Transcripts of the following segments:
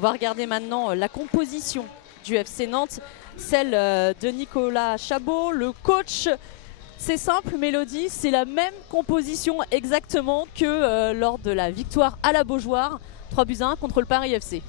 va regarder maintenant la composition du FC Nantes, celle de Nicolas Chabot, le coach. C'est simple, Mélodie, c'est la même composition exactement que lors de la victoire à la Beaujoire, 3-1 contre le Paris FC.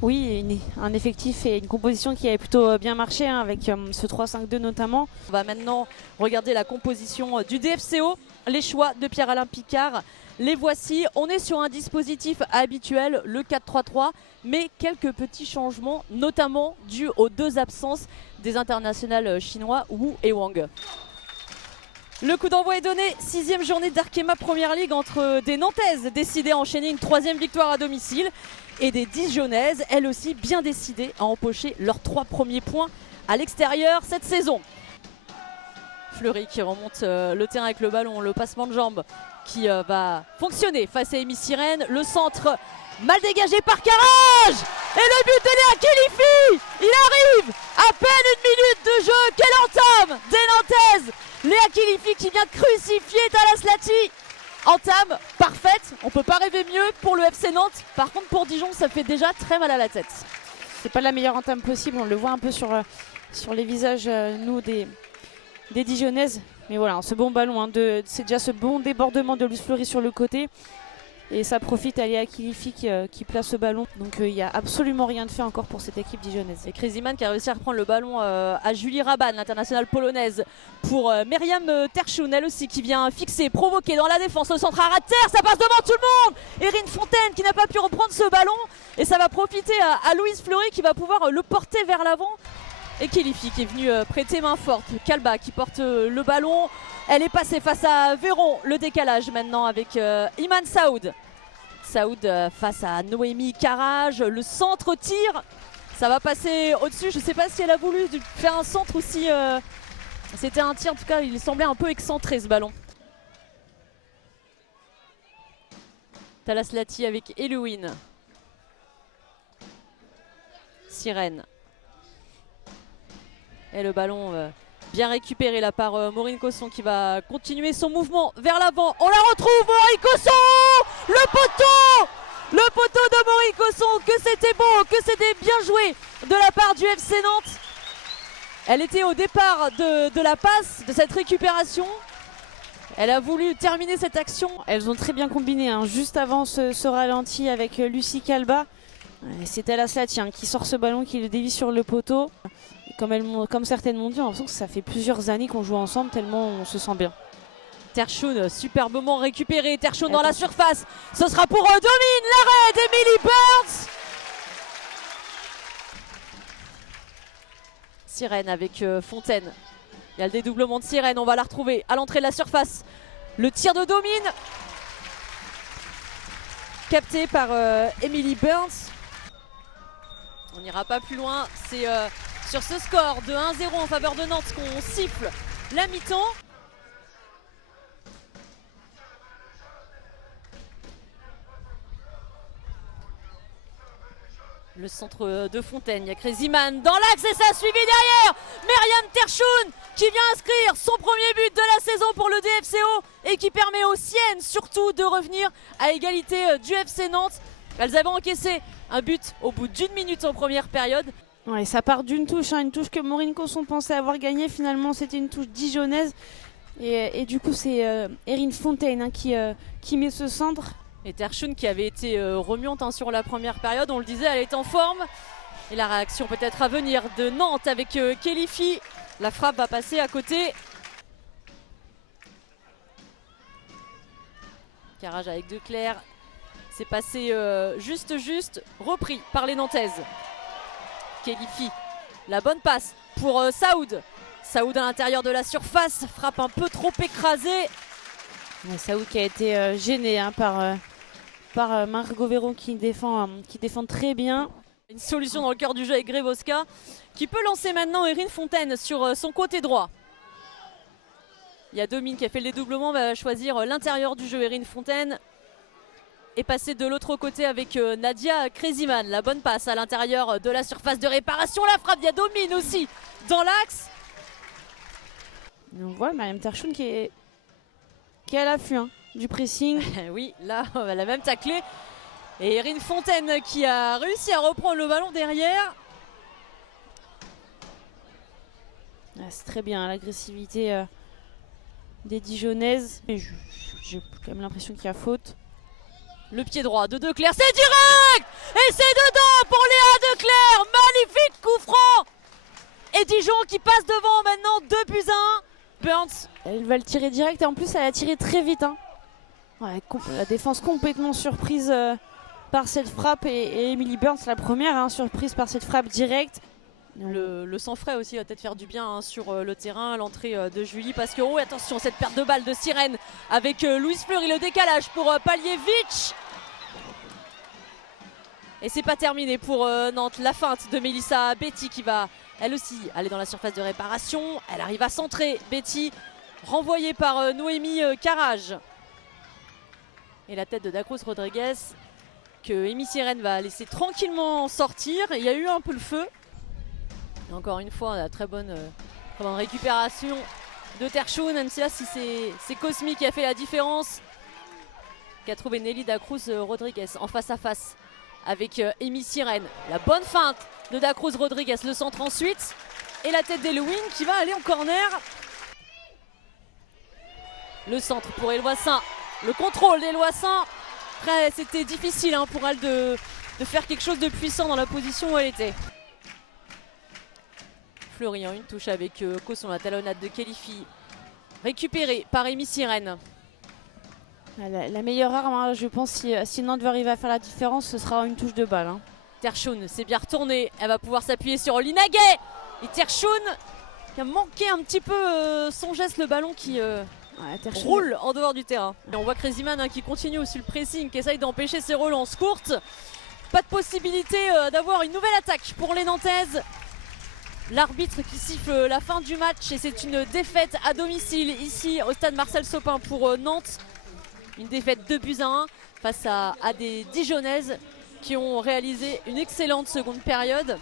Oui, un effectif et une composition qui avait plutôt bien marché, hein, avec ce 3-5-2 notamment. On va maintenant regarder la composition du DFCO, les choix de Pierre-Alain Picard. Les voici, on est sur un dispositif habituel, le 4-3-3, mais quelques petits changements, notamment dus aux deux absences des internationaux chinois Wu et Wang. Le coup d'envoi est donné, 6e journée d'Arkema Première Ligue entre des Nantaises décidées à enchaîner une 3e victoire à domicile et des Dijonnaises, elles aussi bien décidées à empocher leurs 3 premiers points à l'extérieur cette saison. Fleury qui remonte le terrain avec le ballon, le passement de jambes qui va fonctionner face à Amy Sirène. Le centre mal dégagé par Carrage et le but de Léa Khelifi. Il arrive à peine 1 minute de jeu. Quelle entame des Nantaises. Léa Khelifi qui vient crucifier Thalas Lati. Entame parfaite, on peut pas rêver mieux pour le FC Nantes. Par contre pour Dijon ça fait déjà très mal à la tête. C'est pas la meilleure entame possible, on le voit un peu sur les visages nous des Dijonnaises. Mais voilà, ce bon ballon, hein, c'est déjà ce bon débordement de Luce Fleury sur le côté. Et ça profite à Léa Khelifi qui place ce ballon. Donc il n'y a absolument rien de fait encore pour cette équipe dijonnaise. C'est Crazyman qui a réussi à reprendre le ballon à Julie Raban, l'internationale polonaise, pour Myriam Terchoun, elle aussi qui vient fixer, provoquer dans la défense. Le centre à ras de terre, ça passe devant tout le monde. Erin Fontaine qui n'a pas pu reprendre ce ballon. Et ça va profiter à Louise Fleury qui va pouvoir le porter vers l'avant. Et Khelifi qui est venu prêter main forte. Kalba qui porte le ballon. Elle est passée face à Véron. Le décalage maintenant avec Iman Saoud. Saoud face à Noémie Carrage. Le centre tire. Ça va passer au-dessus. Je ne sais pas si elle a voulu faire un centre ou si c'était un tir. En tout cas, il semblait un peu excentré ce ballon. Thalas Lati avec Elouine. Sirène. Et le ballon bien récupéré là par Maureen Cosson qui va continuer son mouvement vers l'avant. On la retrouve, Maureen Cosson. Le poteau de Maureen Cosson. Que c'était beau, que c'était bien joué de la part du FC Nantes. Elle était au départ de la passe, de cette récupération. Elle a voulu terminer cette action. Elles ont très bien combiné, hein, juste avant ce ralenti avec Lucie Kalba. C'est Thalas Lati qui sort ce ballon, qui le dévie sur le poteau. Comme certaines m'ont dit, on a l'impression que ça fait plusieurs années qu'on joue ensemble tellement on se sent bien. Terchoun, superbement récupéré. Terchoun dans la surface. Ce sera pour Domine. L'arrêt d'Emily Burns. Sirène avec Fontaine. Il y a le dédoublement de Sirène. On va la retrouver à l'entrée de la surface. Le tir de Domine. Capté par Emily Burns. On n'ira pas plus loin. C'est sur ce score de 1-0 en faveur de Nantes qu'on siffle la mi-temps. Le centre de Fontaine, il y a Crazyman dans l'axe et ça a suivi derrière. Myriam Terchoun qui vient inscrire son premier but de la saison pour le DFCO et qui permet aux siennes surtout de revenir à égalité du FC Nantes. Elles avaient encaissé un but au bout d'1 minute en première période. Ouais, ça part d'une touche, une touche que Maureen Cosson pensait avoir gagnée. Finalement, c'était une touche dijonnaise. Et du coup, c'est Erin Fontaine qui met ce centre. Et Terchoun qui avait été remuante sur la première période, on le disait, elle est en forme. Et la réaction peut-être à venir de Nantes avec Khelifi. La frappe va passer à côté. Carrage avec Declerc. C'est passé juste, repris par les Nantaises. Khelifi, la bonne passe pour Saoud. Saoud à l'intérieur de la surface, frappe un peu trop écrasée. Saoud qui a été gêné par Margot Véron qui défend très bien. Une solution dans le cœur du jeu avec Grevoska qui peut lancer maintenant Erin Fontaine sur son côté droit. Il y a Domine qui a fait le dédoublement, va choisir l'intérieur du jeu. Erin Fontaine est passée de l'autre côté avec Nadia Crazyman. La bonne passe à l'intérieur de la surface de réparation. La frappe, il y a Domine aussi dans l'axe. On voit Myriam Terchoun qui est à l'affût du pressing. Oui, là, elle a même taclé Et Erin Fontaine qui a réussi à reprendre le ballon derrière. C'est très bien l'agressivité des Dijonnaises. Mais j'ai quand même l'impression qu'il y a faute. Le pied droit de Declercq, c'est direct! Et c'est dedans pour Léa Declercq! Magnifique coup franc! Et Dijon qui passe devant maintenant, 2-1. Burns. Elle va le tirer direct et en plus elle a tiré très vite. Hein. Ouais, la défense complètement surprise par cette frappe et Emily Burns la première surprise par cette frappe directe. Le sang frais aussi va peut-être faire du bien sur le terrain, l'entrée de Julie, parce que, oh attention, cette perte de balle de Sirène avec Louise Fleury, le décalage pour Paljevic. Et c'est pas terminé pour Nantes, la feinte de Mélissa Betty qui va elle aussi aller dans la surface de réparation. Elle arrive à centrer, Betty, renvoyée par Noémie Carrage. Et la tête de Dacruz Rodriguez que Amy Sirène va laisser tranquillement sortir. Il y a eu un peu le feu. Encore une fois, la très bonne récupération de Terchoun, même si là c'est Cosmi qui a fait la différence, qui a trouvé Nelly Dacruz Rodriguez en face à face avec Amy Sirène. La bonne feinte de Dacruz Rodriguez, le centre ensuite, et la tête d'Elouine qui va aller en corner. Le centre pour Éloissin, le contrôle d'Éloissin. Après, c'était difficile pour elle de faire quelque chose de puissant dans la position où elle était. Fleury en une touche avec Cosson, la talonnade de Kelifi, récupérée par Amy Sirène. La meilleure arme, je pense, si Nantes veut arriver à faire la différence, ce sera une touche de balle. Terchoun s'est bien retournée, elle va pouvoir s'appuyer sur Linaguet. Et Terchoun qui a manqué un petit peu son geste, le ballon qui roule en dehors du terrain. Et on voit Crazyman qui continue aussi le pressing, qui essaye d'empêcher ses relances courtes. Pas de possibilité d'avoir une nouvelle attaque pour les Nantaises. L'arbitre qui siffle la fin du match et c'est une défaite à domicile ici au stade Marcel Sopin pour Nantes. Une défaite 2-1 face à des Dijonnaises qui ont réalisé une excellente seconde période.